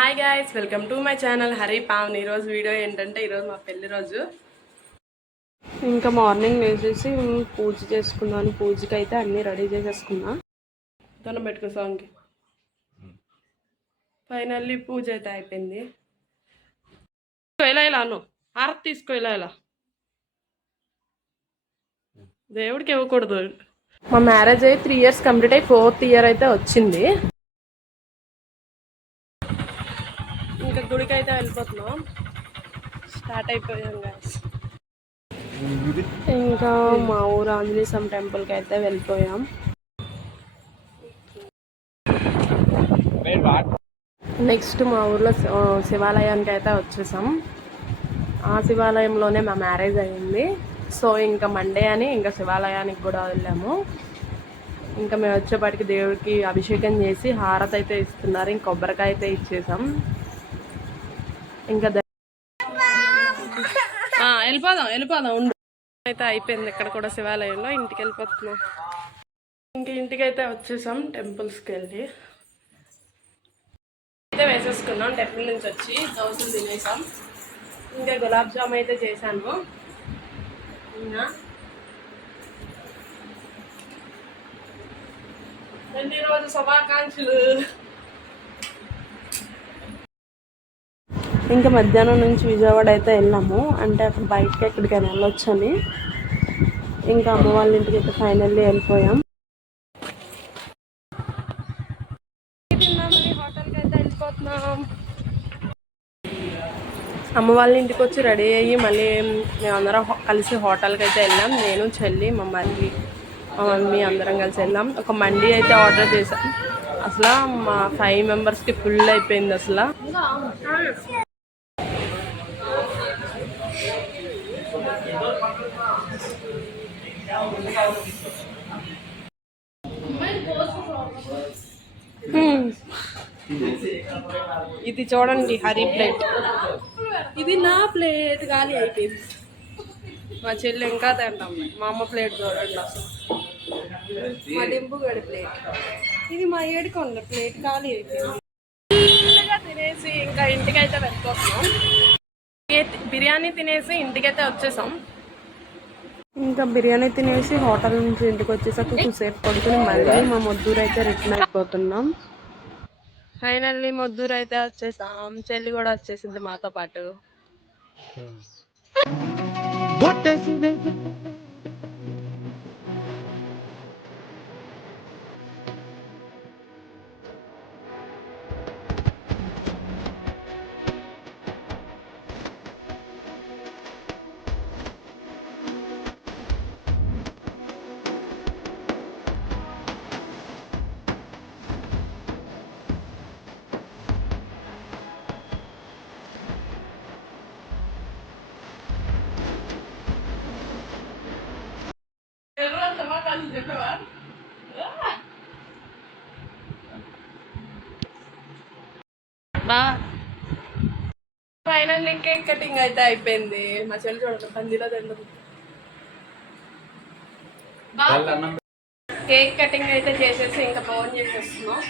Hi guys, welcome to my channel Hari Pavan. ఈరోజు video ఏంటంటే ఈరోజు మా పెళ్లి రోజు. ఇంకా మార్నింగ్ లేచేసి పూజ చేసుకుందాం. పూజకి అయితే అన్నీ రెడీ చేసేసుకున్నా. దండం పెట్టుకో సాంగ్కి. ఫైనల్లీ పూజ అయితే అయిపోయింది. ఇలా అను హారతి తీసుకో. ఇలా దేవుడికి ఇవ్వకూడదు. మా మ్యారేజ్ అయ్యి 3 years కంప్లీట్ అయ్యి 4th year అయితే వచ్చింది. ఇంకా గుడికి అయితే వెళ్ళిపోతున్నాం. స్టార్ట్ అయిపోయాం గాయస్. ఇంకా మా ఊరు ఆంజనేయ స్వామి టెంపుల్కి అయితే వెళ్ళిపోయాం. నెక్స్ట్ మా ఊర్లో శివాలయానికి అయితే వచ్చేసాం. ఆ శివాలయంలోనే మా మ్యారేజ్ అయ్యింది. సో ఇంకా మండే అని ఇంకా శివాలయానికి కూడా వెళ్ళాము. ఇంకా మేము వచ్చేపాటికి దేవుడికి అభిషేకం చేసి హారతి అయితే ఇస్తున్నారు. ఇంక కొబ్బరికాయ అయితే ఇచ్చేసాం. ఇంకా వెళ్ళిపోదాం ఉండు. అయితే అయిపోయింది ఇక్కడ కూడా శివాలయంలో. ఇంటికి వెళ్ళిపోతున్నాం. ఇంక ఇంటికైతే వచ్చేసాం. టెంపుల్స్కి వెళ్ళి అయితే వేసేసుకున్నాం. టెంపుల్ నుంచి వచ్చి దోశలు తినేసాం. ఇంకా గులాబ్ జామ్ అయితే చేశాను. ఇంకా రోజు శుభాకాంక్షలు. ఇంకా మధ్యాహ్నం నుంచి విజయవాడ అయితే వెళ్ళాము. అంటే అక్కడ బయటకి ఎక్కడికైనా వెళ్ళొచ్చని. ఇంకా అమ్మ వాళ్ళ ఇంటికి అయితే ఫైనల్లీ వెళ్ళిపోయాం. హోటల్కి అయితే వెళ్ళిపోతున్నాం. అమ్మ వాళ్ళ ఇంటికి వచ్చి రెడీ అయ్యి మళ్ళీ మేమందరం కలిసి హోటల్కి అయితే వెళ్ళాం. నేను చెల్లి మా మమ్మీ అందరం కలిసి వెళ్ళాం. ఒక మండీ అయితే ఆర్డర్ చేసాం. అసలు మా 5 members ఫుల్ అయిపోయింది అసలు. ఇది చూడండి హరి ప్లేట్. ఇది నా ప్లేట్ ఖాళీ అయిపోయింది. మా చెల్లి ఇంకా తింటాం. మా అమ్మ ప్లేట్ చూడండి అసలు. మా డింపుగడి ప్లేట్. ఇది మా ఏడుకొండ ప్లేట్ ఖాళీ అయిపోయింది. ఫుల్గా తినేసి ఇంకా ఇంటికైతే వెళ్ళిపోతున్నాం. బిర్యానీ తినేసి ఇంటికైతే వచ్చేసాం. ఇంకా బిర్యానీ తినేసి హోటల్ నుంచి ఇంటికి వచ్చేసాక కొద్దిసేపు పడుకుని మళ్ళీ మా మొద్దూరు అయితే రిటర్న్ అయిపోతున్నాం. ఫైనల్లీ మొద్దూరు అయితే వచ్చేసాం. చెల్లి కూడా వచ్చేసింది మాతో పాటు. ఫైనల్ కేక్ కటింగ్ అయితే అయిపోయింది. మా చెల్లి చూడండి పందిలో తింటుంది. కేక్ కటింగ్ అయితే చేసేసి ఇంకా ఫోన్ చేసేస్తున్నాం.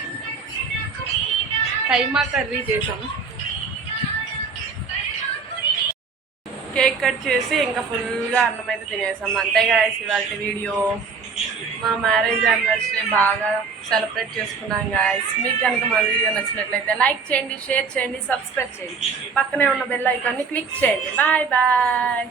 కైమా కర్రీ చేసాం. కేక్ కట్ చేసి ఇంకా ఫుల్గా అన్నం అయితే తినేసాం. అంతేగా ఇవాళ వీడియో. మా మ్యారేజ్ యానివర్సరీ బాగా సెలబ్రేట్ చేసుకున్నాం గాయస్. మీకు కనుక మా వీడియో నచ్చినట్లయితే లైక్ చేయండి, షేర్ చేయండి, సబ్స్క్రైబ్ చేయండి. పక్కనే ఉన్న బెల్ ఐకాన్ని క్లిక్ చేయండి. Bye bye.